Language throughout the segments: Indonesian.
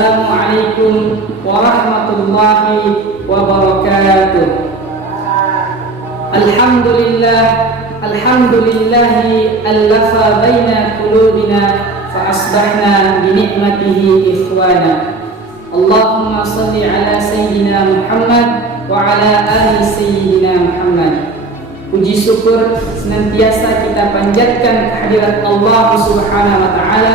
Assalamualaikum warahmatullahi wabarakatuh. Alhamdulillahi allafa baina qulubina fa asbahna bi ni'matihi ikhwana. Allahumma salli ala sayyidina Muhammad wa ala ali sayyidina Muhammad. Puji syukur senantiasa kita panjatkan kehadirat Allah Subhanahu wa taala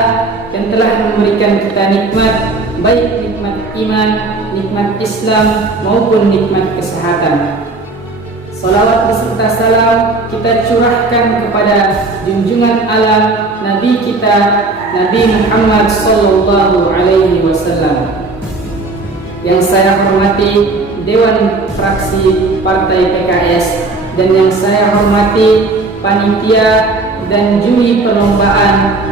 yang telah memberikan kita nikmat, baik nikmat iman, nikmat Islam maupun nikmat kesehatan. Salawat beserta salam kita curahkan kepada junjungan alam Nabi kita, Nabi Muhammad sallallahu alaihi wasallam. Yang saya hormati Dewan Fraksi Partai PKS dan yang saya hormati panitia dan juri perlombaan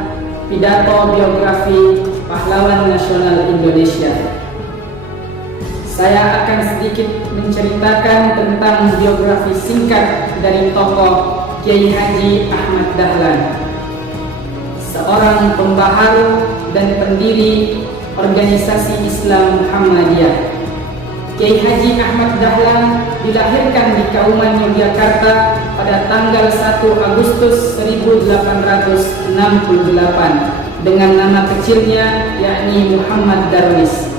pidato biografi pahlawan nasional Indonesia. Saya akan sedikit menceritakan tentang biografi singkat dari tokoh Kiai Haji Ahmad Dahlan, seorang pembaharu dan pendiri organisasi Islam Muhammadiyah. Kiai Haji Ahmad Dahlan dilahirkan di Kauman, Yogyakarta pada tanggal 1 Agustus 1868 dengan nama kecilnya yakni Muhammad Darwis.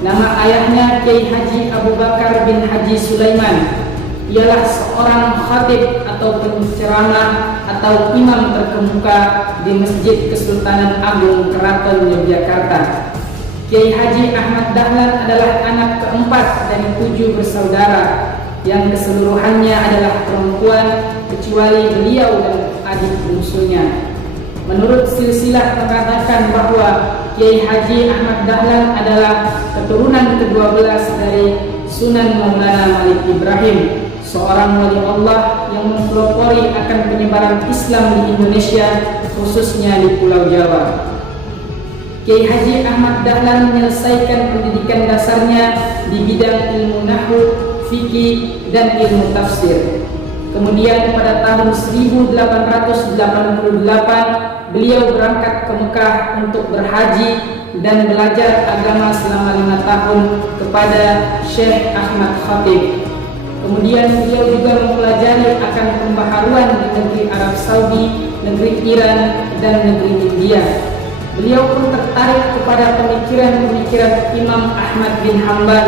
Nama ayahnya Kiai Haji Abu Bakar bin Haji Sulaiman. Ialah seorang khatib atau penceramah atau imam terkemuka di Masjid Kesultanan Agung Keraton Yogyakarta. Kiai Haji Ahmad Dahlan adalah anak keempat dari 7 bersaudara yang keseluruhannya adalah perempuan kecuali beliau dan adik bungsunya. Menurut silsilah mengatakan bahwa Kiai Haji Ahmad Dahlan adalah keturunan ke-12 dari Sunan Maulana Malik Ibrahim, seorang wali Allah yang mempelopori akan penyebaran Islam di Indonesia, khususnya di Pulau Jawa. Kiai Haji Ahmad Dahlan menyelesaikan pendidikan dasarnya di bidang ilmu nahwu, fikih, dan ilmu tafsir. Kemudian pada tahun 1888 beliau berangkat ke Mekah untuk berhaji dan belajar agama selama 5 tahun kepada Syekh Ahmad Khatib. Kemudian beliau juga mempelajari akan pembaharuan di negeri Arab Saudi, negeri Iran, dan negeri India. Beliau pun tertarik kepada pemikiran-pemikiran Imam Ahmad bin Hanbal,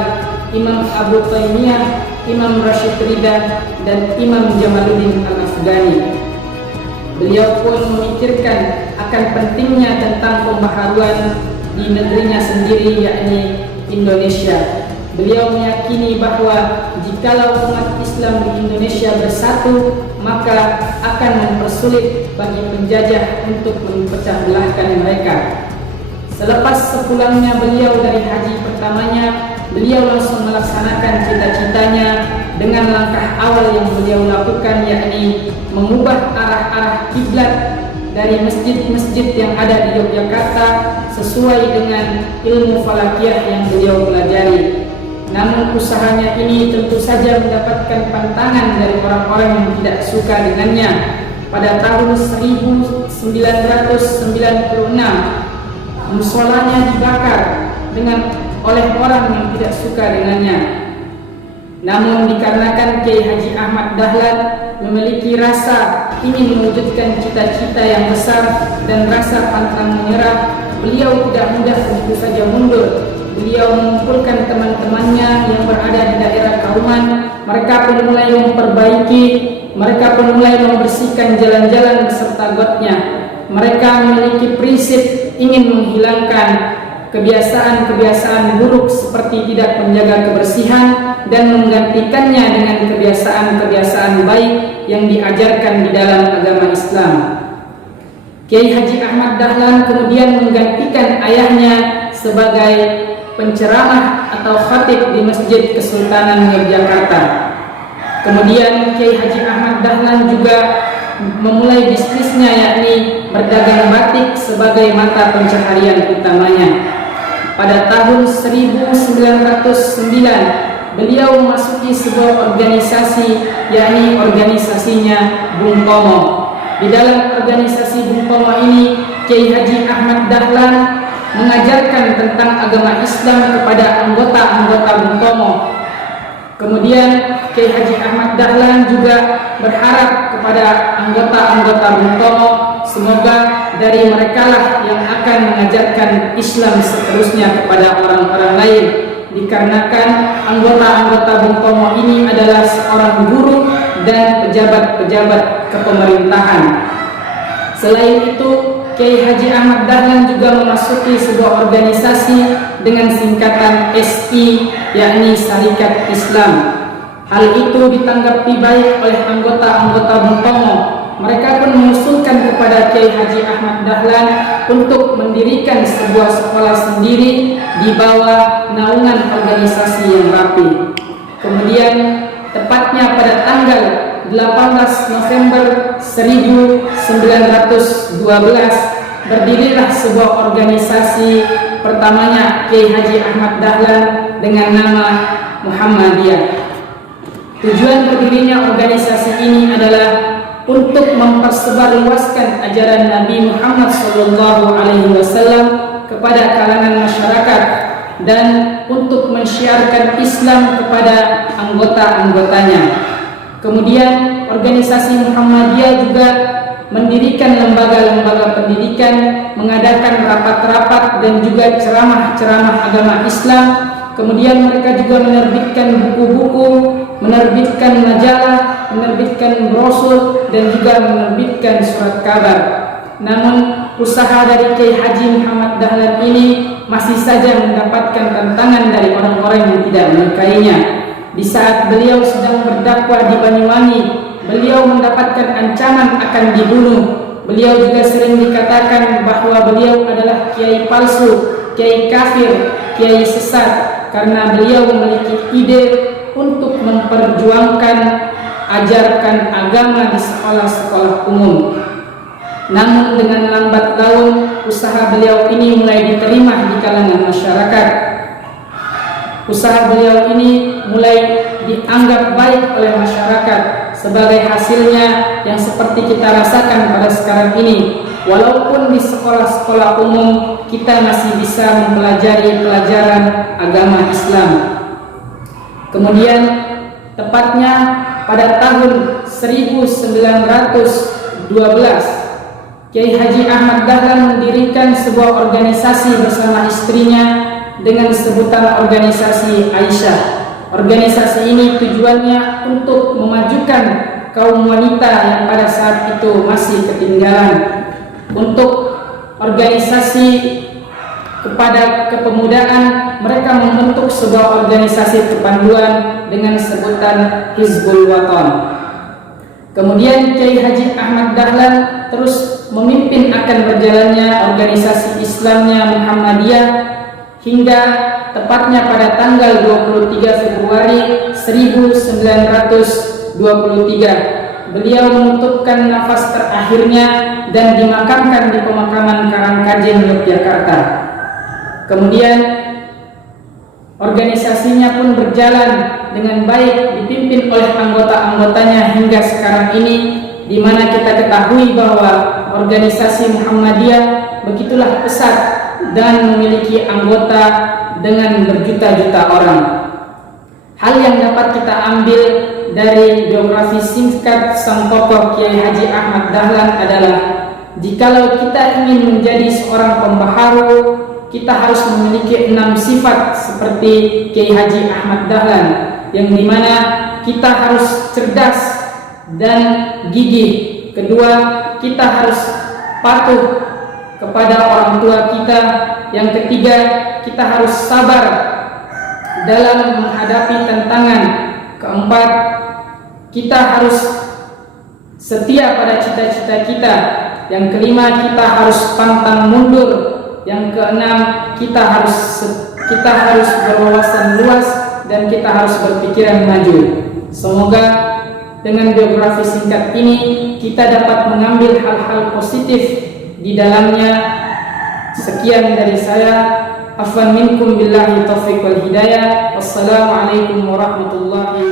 Imam Abu Taimiyah, Imam Rashid Ridha, dan Imam Jamaluddin Al-Afghani. Beliau pun memikirkan akan pentingnya tentang pembaharuan di negerinya sendiri, yakni Indonesia. Beliau meyakini bahwa jikalau umat Islam di Indonesia bersatu, maka akan mempersulit bagi penjajah untuk memecah belahkan mereka. Selepas sepulangnya beliau dari haji pertamanya, beliau langsung melaksanakan cita-citanya dengan langkah awal yang beliau lakukan, yakni mengubah arah-arah kiblat dari masjid-masjid yang ada di Yogyakarta sesuai dengan ilmu falakiyah yang beliau pelajari. Namun usahanya ini tentu saja mendapatkan pantangan dari orang-orang yang tidak suka dengannya. Pada tahun 1996 musolanya dibakar oleh orang yang tidak suka dengannya. Namun dikarenakan Kiai Haji Ahmad Dahlan memiliki rasa ingin mewujudkan cita-cita yang besar dan rasa pantang menyerah, beliau tidak mudah tentu saja mundur. Beliau mengumpulkan teman-temannya yang berada di daerah Kauman. Mereka pun mulai memperbaiki, mereka pun mulai membersihkan jalan-jalan beserta gotnya. Mereka memiliki prinsip ingin menghilangkan kebiasaan-kebiasaan buruk seperti tidak menjaga kebersihan dan menggantikannya dengan kebiasaan-kebiasaan baik yang diajarkan di dalam agama Islam. Kiai Haji Ahmad Dahlan kemudian menggantikan ayahnya sebagai penceramah atau khatib di Masjid Kesultanan Yogyakarta. Kemudian Kiai Haji Ahmad Dahlan juga memulai bisnisnya, yakni berdagang batik sebagai mata pencaharian utamanya. Pada tahun 1909 beliau memasuki sebuah organisasi, yakni organisasinya Bung Tomo. Di dalam organisasi Bung Tomo ini Kiai Haji Ahmad Dahlan mengajarkan tentang agama Islam kepada anggota-anggota Bung Tomo. Kemudian Kiai Haji Ahmad Dahlan juga berharap kepada anggota-anggota Bung Tomo, semoga dari merekalah yang akan mengajarkan Islam seterusnya kepada orang-orang lain, dikarenakan anggota-anggota Bung Tomo ini adalah seorang guru dan pejabat-pejabat kepemerintahan. Selain itu, Kiai Haji Ahmad Dahlan juga memasuki sebuah organisasi dengan singkatan SI, yakni Syarikat Islam. Hal itu ditanggapi baik oleh anggota-anggota Bung Tomo. Mereka pun mengusulkan kepada Kiai Haji Ahmad Dahlan untuk mendirikan sebuah sekolah sendiri di bawah naungan organisasi yang rapi. Kemudian tepatnya pada tanggal 18 November 1912 berdirilah sebuah organisasi pertamanya Kiai Haji Ahmad Dahlan dengan nama Muhammadiyah. Tujuan berdirinya organisasi ini adalah untuk mempersebarluaskan ajaran Nabi Muhammad SAW kepada kalangan masyarakat dan untuk mensyiarkan Islam kepada anggota-anggotanya. Kemudian organisasi Muhammadiyah juga mendirikan lembaga-lembaga pendidikan, mengadakan rapat-rapat dan juga ceramah-ceramah agama Islam. Kemudian mereka juga menerbitkan buku-buku, menerbitkan majalah, menerbitkan brosur dan juga menerbitkan surat kabar. Namun usaha dari Kiai Haji Muhammad Dahlan ini masih saja mendapatkan tantangan dari orang-orang yang tidak menyukainya. Di saat beliau sedang berdakwah di Banyuwangi, beliau mendapatkan ancaman akan dibunuh. Beliau juga sering dikatakan bahwa beliau adalah kiai palsu, kiai kafir, kiai sesat, karena beliau memiliki ide untuk memperjuangkan ajarkan agama di sekolah-sekolah umum. Namun dengan lambat laun usaha beliau ini mulai diterima di kalangan masyarakat. Usaha beliau ini mulai dianggap baik oleh masyarakat. Sebagai hasilnya yang seperti kita rasakan pada sekarang ini, walaupun di sekolah-sekolah umum kita masih bisa mempelajari pelajaran agama Islam. Kemudian tepatnya pada tahun 1912, Kiai Haji Ahmad Dahlan mendirikan sebuah organisasi bersama istrinya dengan sebutan organisasi Aisyah. Organisasi ini tujuannya untuk memajukan kaum wanita yang pada saat itu masih ketinggalan. Untuk organisasi kepada kepemudaan, mereka membentuk sebuah organisasi kepanduan dengan sebutan Hizbul Waton. Kemudian Kiai Haji Ahmad Dahlan terus memimpin akan berjalannya organisasi Islamnya Muhammadiyah hingga tepatnya pada tanggal 23 Februari 1923 beliau menutupkan nafas terakhirnya dan dimakamkan di pemakaman Karangkajen, Yogyakarta. Kemudian organisasinya pun berjalan dengan baik, dipimpin oleh anggota-anggotanya hingga sekarang ini, di mana kita ketahui bahwa organisasi Muhammadiyah begitulah pesat dan memiliki anggota dengan berjuta-juta orang. Hal yang dapat kita ambil dari biografi singkat sang tokoh Kiai Haji Ahmad Dahlan adalah, jikalau kita ingin menjadi seorang pembaharu, kita harus memiliki 6 sifat seperti Kiai Haji Ahmad Dahlan, yang dimana kita harus cerdas dan gigih. Kedua, kita harus patuh kepada orang tua kita. Yang ketiga, kita harus sabar dalam menghadapi tantangan. Keempat, kita harus setia pada cita-cita kita. Yang kelima, kita harus pantang mundur. Yang keenam, kita harus berwawasan luas dan kita harus berpikiran maju. Semoga dengan biografi singkat ini kita dapat mengambil hal-hal positif di dalamnya. Sekian dari saya. Afwan minkum billahi taufiq wal hidayah. Wassalamualaikum warahmatullahi wabarakatuh.